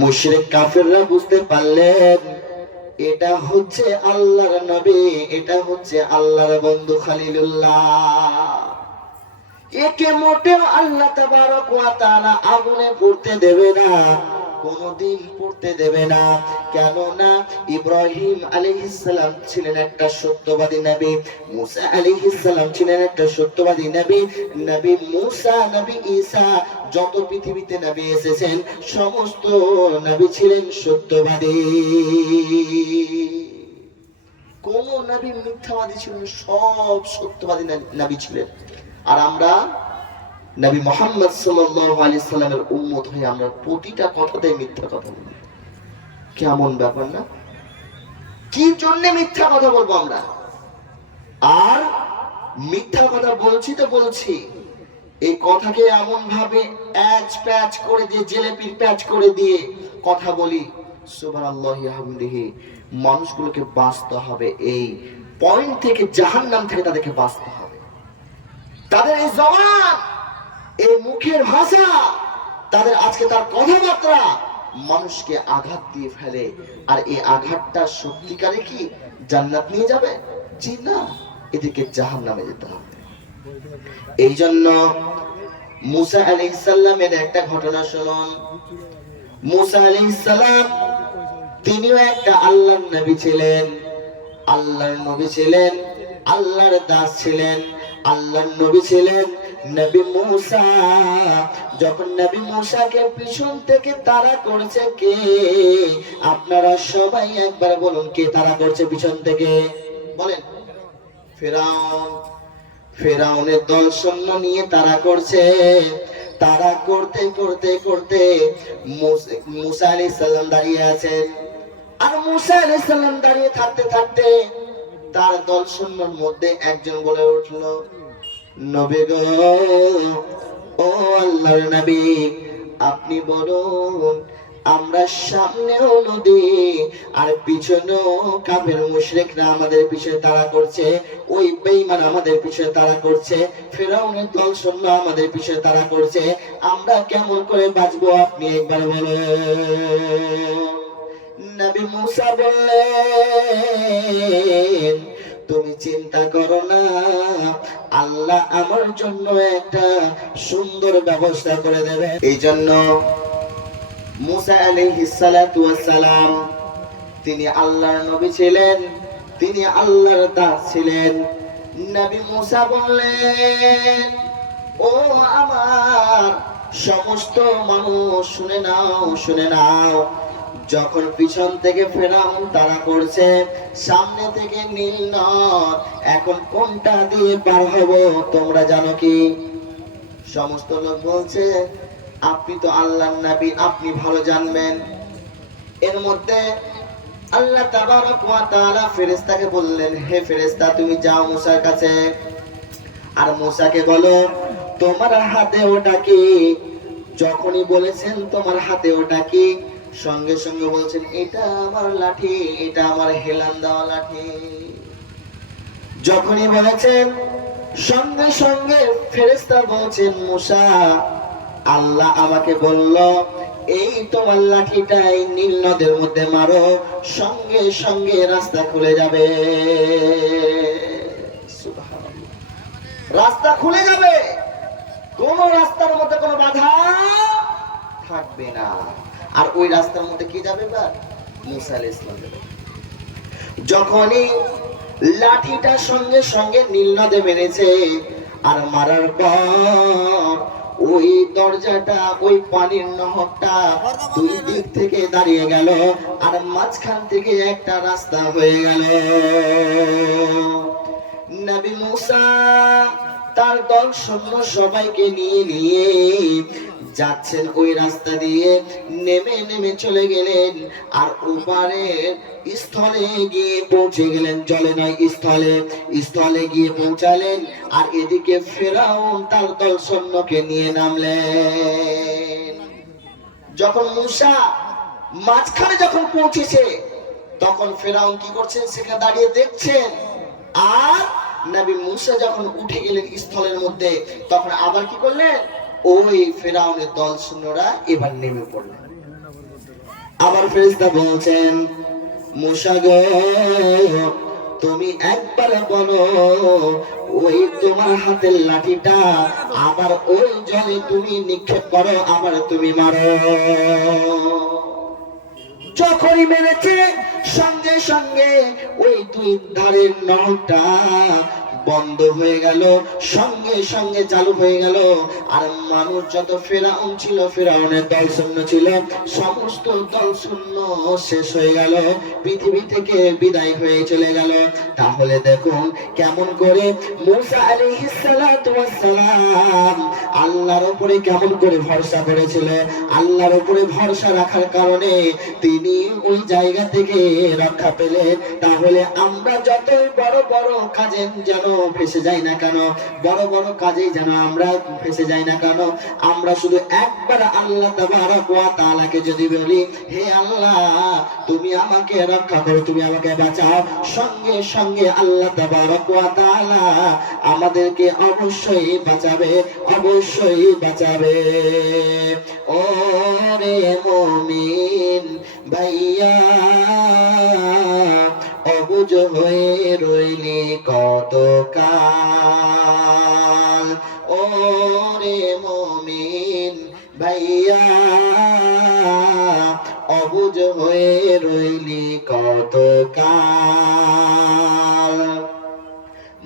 মুশরিক কাফেররা বুঝতে পারলেন এটা হচ্ছে আল্লাহর নবী, এটা হচ্ছে আল্লাহর বন্ধু খলিলুল্লাহ। একে মোটেও আল্লাহ তাবারক ওয়া তাআলা আগুনে পড়তে দেবে না, কোনদিন পড়তে দেবে না। কেননা ইব্রাহিম আলাইহিস সালাম ছিলেন একটা সত্যবাদী নবী, মুসা আলাইহিস সালাম ছিলেন একটা সত্যবাদী নবী, নবী মুসা, নবী ঈসা যত পৃথিবীতে নবী এসেছেন সমস্ত নবী ছিলেন সত্যবাদী, কোন নবী মিথ্যাবাদী ছিল না, সব সত্যবাদী নবী ছিলেন। আর আমরা নবী মুহাম্মদ সাল্লাল্লাহু আলাইহি সাল্লামের উম্মত হয়ে আমরা প্রতিটা কথাতে মিথ্যা কথা বলি। কেমন ব্যাপার না? কি জন্য মিথ্যা কথা বলবো আমরা? আর মিথ্যা কথা বলছি তো বলছি, এই কথাকে এমন ভাবে অ্যাজ প্যাচ করে দিয়ে, জিলেপির প্যাচ করে দিয়ে কথা বলি, সুবহানাল্লাহি হামদিহি, মানুষগুলোকে বাঁচতে হবে এই পয়েন্ট থেকে, জাহান্নাম থেকে তাদেরকে বাঁচতে হবে। তাদের এই জবান, এই মুখের ভাষা, তাদের আজকে তার কথাবার্তা মানুষকে আঘাত দিয়ে ফেলে। আর এই আঘাতটা সত্যিকারে কি জান্নাত নিয়ে যাবে? জি না, এদিকে জাহান্নামে যেতে হবে। এই জন্য মুসা আলাইহিস সালামের একটা ঘটনা শুনুন। মুসা আলাইহিস সালাম তিনিও একটা আল্লাহর নবী ছিলেন, আল্লাহর নবী ছিলেন, আল্লাহর দাস ছিলেন, আল্লাহর নবী ছিলেন নবী মুসা। যখন নবী মুসাকে পিছন থেকে তাড়া করছে কে? আপনারা সবাই একবার বলুন, কে তাড়া করছে পিছন থেকে? বলেন। ফেরাউন। ফেরাউনের দল সৈন্য নিয়ে তাড়া করছে। তাড়া করতে করতে করতে মুসা আলাইহিস সালাম দাঁড়িয়ে আছেন। আর মুসা আলাইহিস সালাম দাঁড়িয়ে থাকতে থাকতে তার দল সৈন্যের মধ্যে একজন বলে উঠলো, নবী গো, ও আল্লাহর নবী, আপনি বলুন, আমরা সামনেও নদী আর পিছনেও কাফের মুশরিকরা আমাদের পিছনে তাড়া করছে, ওই বেঈমান আমাদের পিছনে তাড়া করছে, ফেরাউনের দল সৈন্য আমাদের পিছনে তাড়া করছে, আমরা কেমন করে বাঁচবো আপনি একবার বলুন। নবী মুসা বললেন, তুমি চিন্তা করো না, আল্লাহ আমার জন্য একটা সুন্দর ব্যবস্থা করে দেবে। এই জন্য মুসা আলাইহিস সালাতু ওয়াস সালাম তিনি আল্লাহর নবী ছিলেন, তিনি আল্লাহর দাস ছিলেন। নবী মুসা বললেন, ও আমার সমস্ত মানুষ শুনে নাও, শুনে নাও, যখন পিছন থেকে ফেরাউন তাড়া করছে, সামনে থেকে নীল নদ, এখন কোনটা দিয়ে পার হব তোমরা জানো কি? সমস্ত লোক বলছে, আপনি তো আল্লাহর নবী, আপনি ভালো জানবেন। এর মধ্যে আল্লাহ তাবারক ওয়া তাআলা ফেরেশতাকে বললেন, হে ফেরেশতা, তুমি যাও মুসার কাছে, আর মুসাকে বলো তোমার হাতে ওটা কি? যখনই বলেছেন তোমার হাতে ওটা কি, সঙ্গে সঙ্গে বলছেন, এটা আমার লাঠি, এটা আমার হেলান দেওয়া লাঠি। যখনই বলেছেন সঙ্গে সঙ্গে ফেরেশতা বলছেন, মুসা, আল্লাহ আমাকে বলল এই তোমার লাঠিটাই নীল নদের মধ্যে মারো, সঙ্গে সঙ্গে রাস্তা খুলে যাবে। সুবহানাল্লাহ, রাস্তা খুলে যাবে, কোন রাস্তার মধ্যে কোনো বাধা থাকবে না। আর ওই রাস্তার মধ্যে কি যাবে? মুসা আলাইহিস সালাম যাবে। যখনই লাঠিটা সঙ্গে সঙ্গে নীল নদে মেরেছে, আর মারার পর ওই দরজাটা, ওই পানির নহরটা দুই দিক থেকে দাঁড়িয়ে গেল, আর মাঝখান থেকে একটা রাস্তা হয়ে গেল। নবী মুসা তার দল সৈন্য সবাইকে নিয়ে নিয়ে যাচ্ছেন ওই রাস্তা দিয়ে, নেমে নেমে চলে গেলেন, আর ওপারের স্থলে গিয়ে পৌঁছে গেলেন, জলে নয় স্থলে, স্থলে গিয়ে পৌঁছালেন। আর এদিকে ফেরাউন তার দল সৈন্যকে নিয়ে নামলেন। যখন মুসা মাঝখানে যখন পৌঁছেছে, তখন ফেরাউন কি করছেন? সেখানে দাঁড়িয়ে দেখছেন। আর নবী মুসা যখন উঠে গেলেন স্থলের মধ্যে, তখন আবার কি করলেন? ওই ফেরাউনের দল সৈন্যরা এবার নেমে পড়লেন। আবার ফেরেশতা বলছেন, মুসা গো, তুমি একবার বলো ওই তোমার হাতের লাঠিটা আবার ওই জলে তুমি নিক্ষেপ করো, আবার তুমি মারো। যখনই মেরেছে, সঙ্গে সঙ্গে ওই দুই ধারের নহরটা বন্ধ হয়ে গেল, সঙ্গে সঙ্গে চালু হয়ে গেল। আর মানুষ যত ফেরাউন ছিল, ফেরাউনের দল শূন্য ছিল, সমস্ত দল শূন্য শেষ হয়ে গেল, পৃথিবী থেকে বিদায় হয়ে চলে গেল। তাহলে দেখুন কেমন করে মুসা আলাইহিস সালাতু ওয়াস সালাম আল্লাহর উপরে কেমন করে ভরসা করেছিল। আল্লাহর উপরে ভরসা রাখার কারণে তিনি ওই জায়গা থেকে রক্ষা পেলেন। তাহলে আমরা যতই বড় বড় কাজে যেন ফেসে যাই না কেন, বড় বড় কাজেই যেন আমরা ফেসে যাই না কেন, আমরা শুধু একবার আল্লাহ তাবারক ওয়া তাআলাকে যদি বলি, হে আল্লাহ তুমি আমাকে রক্ষা করো, তুমি আমাকে বাঁচাও, সঙ্গে সঙ্গে আল্লাহ তাবারক ওয়া তাআলা আমাদেরকে অবশ্যই বাঁচাবে, অবশ্যই বাঁচাবে। ও রে মুমিন ভাইয়া, অবুঝ হয়ে রইলি কত কাল। ও রে মুমিন ভাইয়া, অবুঝ হয়ে রইলি কত কাল।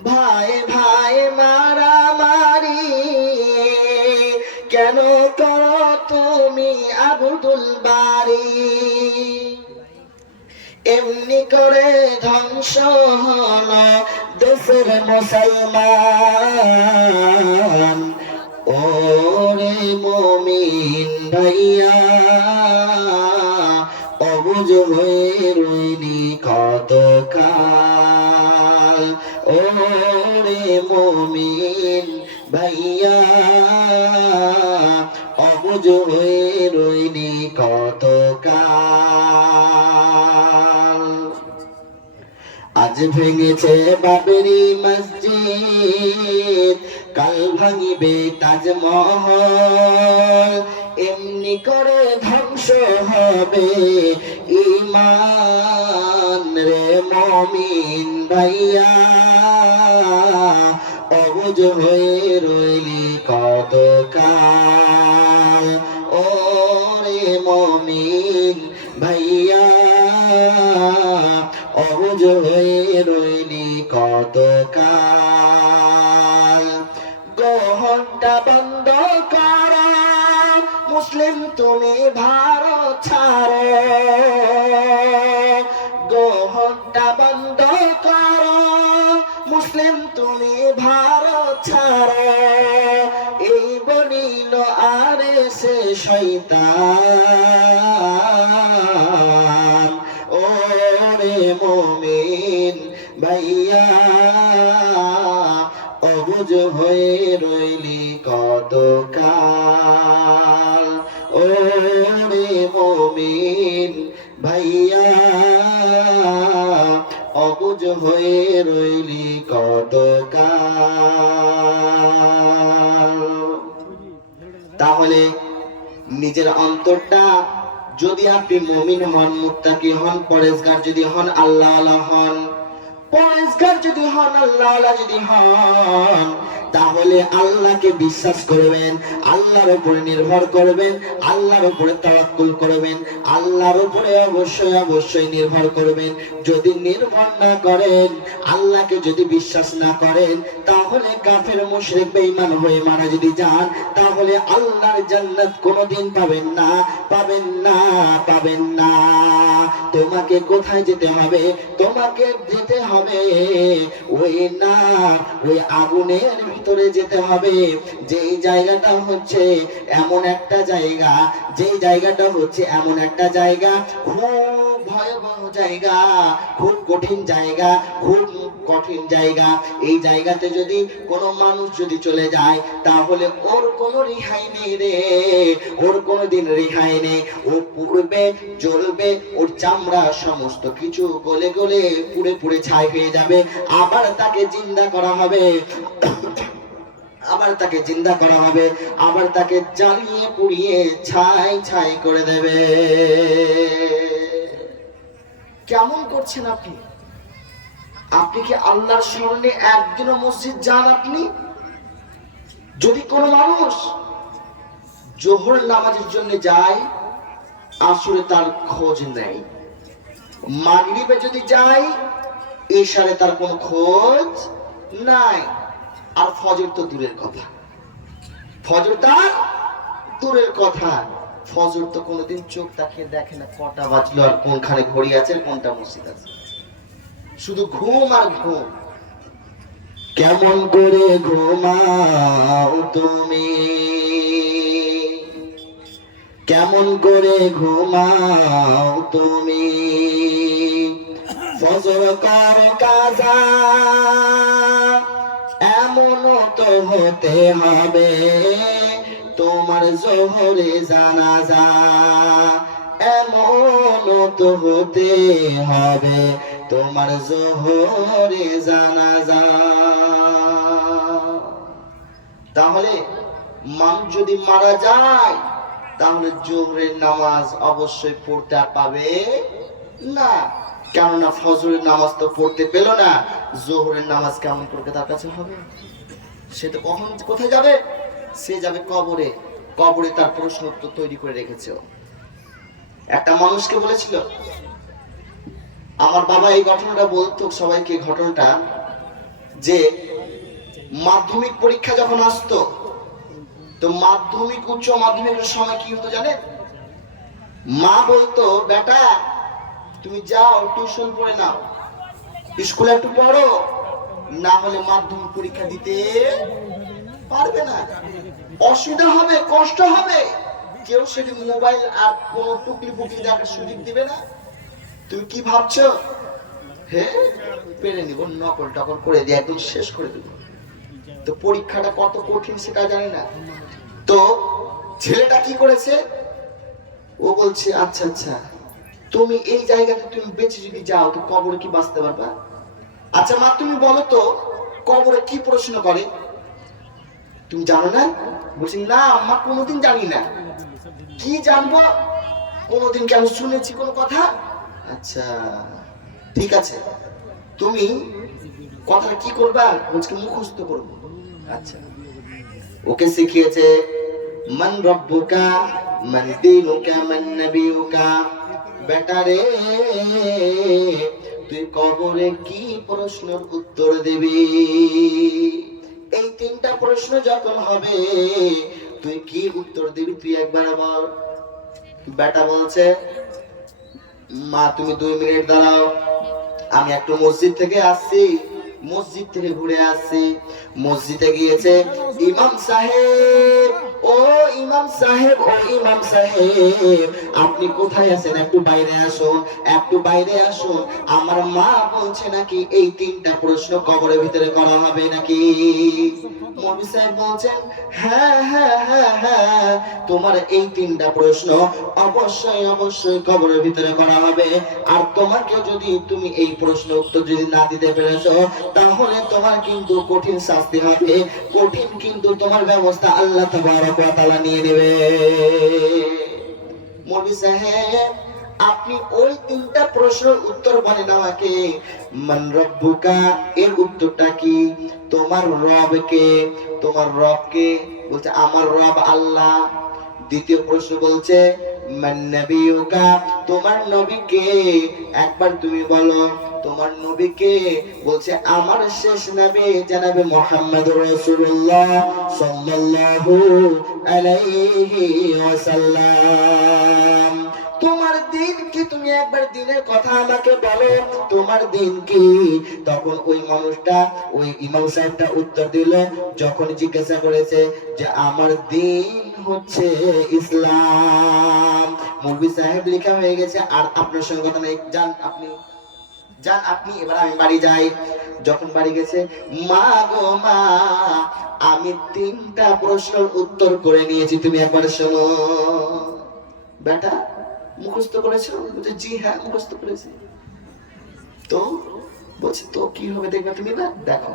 ভাই ভাই মারামারি কেন করো তুমি আব্দুল বারী, এমনি করে ধ্বংস হলো দেশের মুসলমান। ওরে মুমিন ভাইয়া, অবুঝ হয়ে রইলি কত কাল। ওরে মুমিন ভাইয়া, অবুঝ হয়ে রইলি কত কাল। আজ ভেঙেছে বাবরি মসজিদ, কাল ভাঙিবে তাজমহল, এমনি করে ধ্বংস হবে ঈমান রে মুমিন ভাইয়া, অবুঝ হয়ে রইলি কত কাল। ও রে মুমিন ভাইয়া, অবুঝ হয়ে রইলি কত কাল। গ্রহণটা বন্ধ করো মুসলিম তুমি ভারত ছাড়ো, গ্রহণটা বন্ধ করো মুসলিম তুমি ভারত ছাড়ো, এই বলিল আরে সে শয়তান। ও রে মুমিন ভাইয়া, অবুঝ হয়ে রইলি কত কাল। ও রে মুমিন ভাইয়া, অবুঝ হয়ে রইলি কত কাল। তাহলে নিজের অন্তরটা যদি আপনি মুমিন হন, মুত্তাকি হন, পরেজগার যদি হন, আল্লাহ আল্লাহ হন, পরেজগার যদি হন, আল্লাহ আল্লাহ যদি হন, তাহলে আল্লাহকে বিশ্বাস করবেন, আল্লাহর উপরে নির্ভর করবেন, আল্লাহর উপরে তাওয়াক্কুল করবেন, আল্লাহর উপরে অবশ্যই অবশ্যই নির্ভর করবেন। যদি নির্ভর না করেন, আল্লাহকে যদি বিশ্বাস না করেন, তাহলে কাফের মুশরিক বেঈমান হয়ে মারা যদি যান, তাহলে আল্লাহর জান্নাত কোনোদিন পাবেন না, পাবেন না, পাবেন না। তোমাকে কোথায় যেতে হবে? তোমাকে যেতে হবে ওই না ওই আগুনের ভিতরে যেতে হবে, যেই জায়গাটা হচ্ছে এমন একটা জায়গা, যেই জায়গাটা হচ্ছে এমন একটা জায়গা, খুব ভয়াবহ জায়গা, খুব কঠিন জায়গা, খুব কঠিন জায়গা। এই জায়গাতে যদি কোনো মানুষ যদি চলে যায়, তাহলে ওর কোনো রেহাই নেই রে, ওর কোনোদিন রেহাই নেই। ও পুড়বে, জ্বলবে, ওর চামড়া সমস্ত কিছু গলে গলে পুড়ে পুড়ে ছাই হয়ে যাবে, আবার তাকে জিন্দা করা হবে, আবার তাকে জিন্দা করা হবে, আবার তাকে জ্বালিয়ে পুড়িয়ে ছাই ছাই করে দেবে। কেমন করছেন আপনি? আপনি কি আল্লাহর স্মরণে একদিনও মসজিদ যান? আপনি যদি কোনো মানুষ জোহর নামাজের জন্য যায়, আসরে তার খোঁজ নেই, মাগরিবে যদি যায়, ইশারে তার কোনো খোঁজ নাই। আর ফজর তো দূরের কথা, ফজর তার দূরের কথা। ফজর তো কোনোদিন চোখ তাকিয়ে দেখে না কটা বাজলো আর কোনখানে ঘড়ি আছে কোনটা মসজিদ আছে, শুধু ঘুম আর ঘুম। কেমন করে ঘুমাও তুমি, কেমন করে ঘুমাও তুমি, ফজর কর কাজা এমনও তো হতে হবে তোমার জোহরে জানাজা, এমনও তো হতে হবে তোমার জোহরে জানাজা। তাহলে মানুষ যদি মারা যায় তাহলে জোহরের নামাজ অবশ্যই পড়তে পাবে না, কেননা ফজরের নামাজ তো পড়তে পেল না, জোহরের নামাজ কেমন করে তার কাছে হবে? সে তো কখন কোথায় যাবে? সে যাবে কবরে, কবরে তার প্রশ্ন উত্তর তৈরি করে রেখেছে। একটা মানুষকে বলেছিল, আমার বাবা এই ঘটনাটা বলতো সবাইকে, ঘটনাটা যে মাধ্যমিক পরীক্ষা যখন আসতো, তো মাধ্যমিক উচ্চ মাধ্যমিকের সময় কি হতো জানেন? মা বলতো, বেটা তুমি যাও টিউশন পড়ে নাও, স্কুলে একটু পড়ো, না হলে মাধ্যমিক পরীক্ষা দিতে পারবে না, অসুবিধা হবে, কষ্ট হবে। কেউ সেটি মোবাইল আর কোন টুকলি পুকলি দেখার সুযোগ দিবে না। তুমি কি ভাবছো? হ্যাঁ পেরে নিব, নকল টকল করে দিয়ে একদম শেষ করে দেব। তো পরীক্ষাটা কত কঠিন সেটা জানি না। তো ছেলেটা কি করেছে, ও বলছে আচ্ছা আচ্ছা তুমি এই জায়গাতে তুমি বেঁচে যদি যাও তো কবরে কি বাঁচতে পারবা? আচ্ছা মা তুমি বলো তো কবরে কি প্রশ্ন করে, তুমি জানো না? বলছি না আম্মা কোনোদিন জানি না। কি জানবো, কোনোদিন কেন শুনেছি কোনো কথা? আচ্ছা ঠিক আছে, তুমি কথা কি করবা? বলছি মুখস্থ করবো। আচ্ছা, ওকে শিখিয়েছে মান রব্বুকা মান দীনুকা মান নবিয়ুকা। বেটা রে তুই কবরে কি প্রশ্নের উত্তর দিবি? এই তিনটা প্রশ্ন যখন হবে তুই কি উত্তর দিবি তুই একবার বল। বেটা বলছে মা তুমি 2 মিনিট দাঁড়াও, আমি একটু মসজিদ থেকে আসছি, মসজিদ থেকে ঘুরে আসছি। মসজিদে গিয়েছে, ইমাম সাহেব ও ইমাম সাহেব ও ইমাম সাহেব আপনি কোথায় আছেন? একটু বাইরে আসুন, একটু বাইরে আসুন। আমার মা বলছে নাকি এই তিনটা প্রশ্ন কবরের ভিতরে করা হবে নাকি? মৌলভী সাহেব বলছেন হ্যাঁ হ্যাঁ হ্যাঁ হ্যাঁ তোমার এই তিনটা প্রশ্ন অবশ্যই অবশ্যই কবরের ভিতরে করা হবে। আর তোমাকে যদি তুমি এই প্রশ্ন উত্তর যদি না দিতে পেরেছো তাহলে তোমার কিন্তু কঠিন শাস্তি হবে, কঠিন কিন্তু তোমার ব্যবস্থা আল্লাহ তাবারক ওয়া তাআলা নিয়ে নেবে। মৌলভী সাহেব আপনি ওই তিনটা প্রশ্নের উত্তর বলেন আমাকে। মান রব্বুকা এর উত্তরটা কি? তোমার রব কে? তোমার রব কে? বলছে আমার রব আল্লাহ। দ্বিতীয় প্রশ্ন বলছে মান নবিয়ুকা তোমার নবী কে? একবার তুমি বলো তোমার নবী কে? বলছে আমার শেষ নবী জনাবে মুহাম্মদুর রাসূলুল্লাহ সাল্লাল্লাহু আলাইহি ওয়াসাল্লাম। তোমার দিন কি? তুমি একবার দিনের কথা আমাকে বলো, তোমার দিন কি? তখন ওই মানুষটা ওই ইমাম সাহেবটা উত্তর দিল, যখন জিজ্ঞাসা করেছে যে আমার দিন হচ্ছে ইসলাম। মৌলভী সাহেব লেখা হয়ে গেছে, আর আপনার সঙ্গে কথা নেই, যান আপনি যান আপনি, এবার আমি বাড়ি যাই। যখন বাড়ি গেছে, মা গো মা আমি তিনটা প্রশ্নের উত্তর করে নিয়েছি, তুমি একবার শোনো। বেটা মুখস্থ করেছো? বলছে জি হ্যাঁ মুখস্থ করেছি। তো বলছে তো কি হবে দেখবে তুমি, না দেখো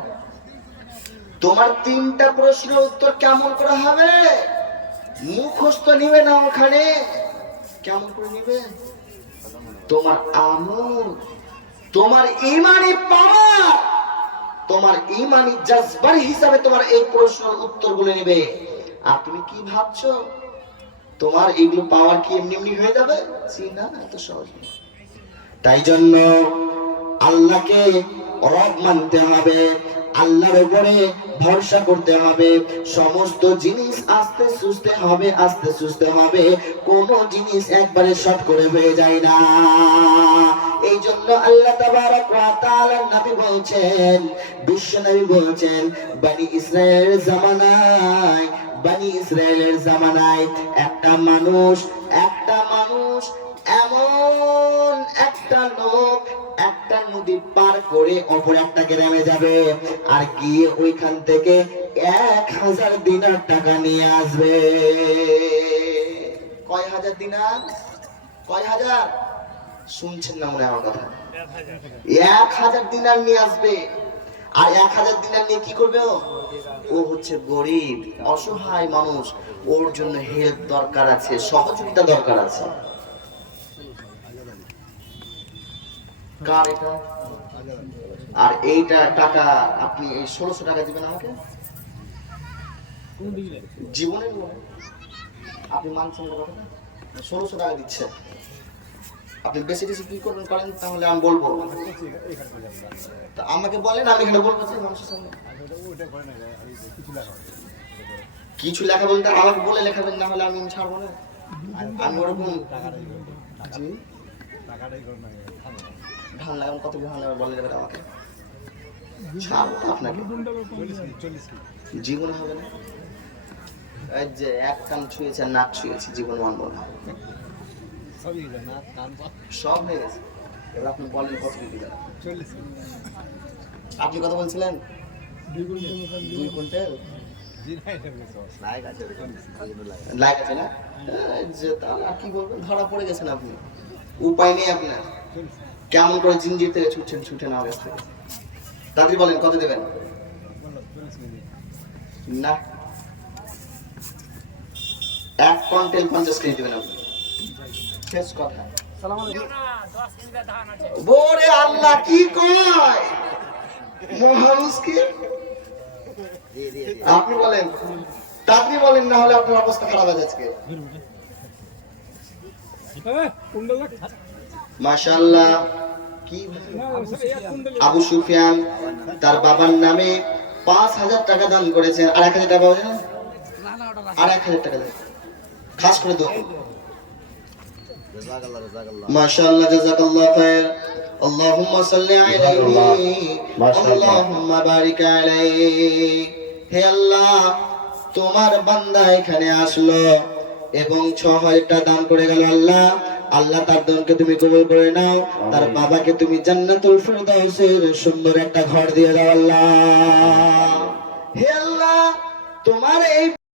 তোমার তিনটা প্রশ্নের উত্তর কেমন করে হবে? মুখস্থ নিবে না, ওখানে কেমন করে নিবে? তোমার আমল, তোমার ইমানি পাওয়ার, তোমার ইমানি জজবার হিসাবে তোমার এই প্রশ্নের উত্তরগুলো নেবে। আর তুমি কি ভাবছো তোমার এগুলো পাওয়ার কি এমনি এমনি হয়ে যাবে? না এত সহজ না। তাই জন্য আল্লাহকে রব মানতে হবে, আল্লাহর উপরে ভরসা করতে হবে। সমস্ত জিনিস আস্তে সুস্তে হবে, আস্তে সুস্তে হবে, কোন জিনিস একবারে শর্ট করে হয়ে যায় না। এই জন্য আল্লাহ তাবারক ওয়া তাআলা নবী বলছেন, বিশ্ব নবী বলছেন, বনি ইসরায়েলের জামানায়, বনি ইসরায়েলের জামানায় একটা মানুষ এমন একটা লোক একটা নদী পার করে অপর একটা গ্রামে যাবে, আর গিয়ে ওইখান থেকে 1000 দিনার টাকা নিয়ে আসবে। কয় হাজার দিনার? কয় হাজার? শুনছেন না মনে হয় আমার কথা? 1000 দিনার নিয়ে আসবে। আর 1000 দিনার নিয়ে কি করবে? ও হচ্ছে গরিব অসহায় মানুষ, ওর জন্য হেল্প দরকার আছে, সহযোগিতা দরকার আছে। কার এটা? আর এইটা টাকা আপনি এই 1600 টাকা দিবেন আমাকে? জীবনের আপনি মানছেন না? 1600 টাকা দিচ্ছেন, আপনি বেশি বেশি কি করবেন করেন, তাহলে আমি বলবো। তা আমাকে বলেন, আমি এখানে বলবো মানুষের সামনে কিছু লেখা বলতে আমাকে বলে লেখাবেন, না হলে আমি ছাড়বো না। আমি ওরকম ধান লাগান, কত ধান লাগান বলে দেবেন আমাকে, ছাড়বো আপনাকে, জীবন হবে না। এই যে এক কান ছুঁয়েছে, নাক ছুঁয়েছে, জীবন মানবো না, সব হয়ে গেছে। এবার আপনি বলেন কত কি দেন। আপনি কথা বলছিলেন 2 কুইন্টাল লাইক আছে না? যে তাহলে আর কি বলবেন, ধরা পড়ে গেছেন আপনি, উপায় নেই আপনার। কেমন করে জিনজির থেকে ছুটছেন, ছুটে না ব্যস্ত। তাড়াতাড়ি বলেন কত দেবেন? না, 1 কুইন্টাল 50 কেজি দেবেন আপনি, শেষ কথা। ওরে আল্লাহ, কি কয় মহানুষ কি? আপনি বলেন, তাড়াতাড়ি বলেন, না হলে আপনার অবস্থা খারাপ আছে আজকে। মাশাআল্লাহ। কি আবু সুফিয়ান তার বাবার নামে 5000 টাকা দান করেছেন। আর 1000 টাকা পাওয়া যায় না? আর 1000 টাকা দেন, খাস করে দাও। মাশাআল্লাহ, জাযাকাল্লাহু খায়র। আল্লাহুম্মা সাল্লি আলাইহি, আল্লাহুম্মা বারিক আলাইহি। হে আল্লাহ, তোমার বান্দা এখানে আসলো এবং 6000 টাকা দান করে গেল। আল্লাহ, আল্লাহ তার দানকে তুমি কবুল করে নাও। তার বাবাকে তুমি জান্নাতুল ফিরদাউসের সুন্দর একটা ঘর দিয়ে দাও আল্লাহ। হে আল্লাহ, তোমার এই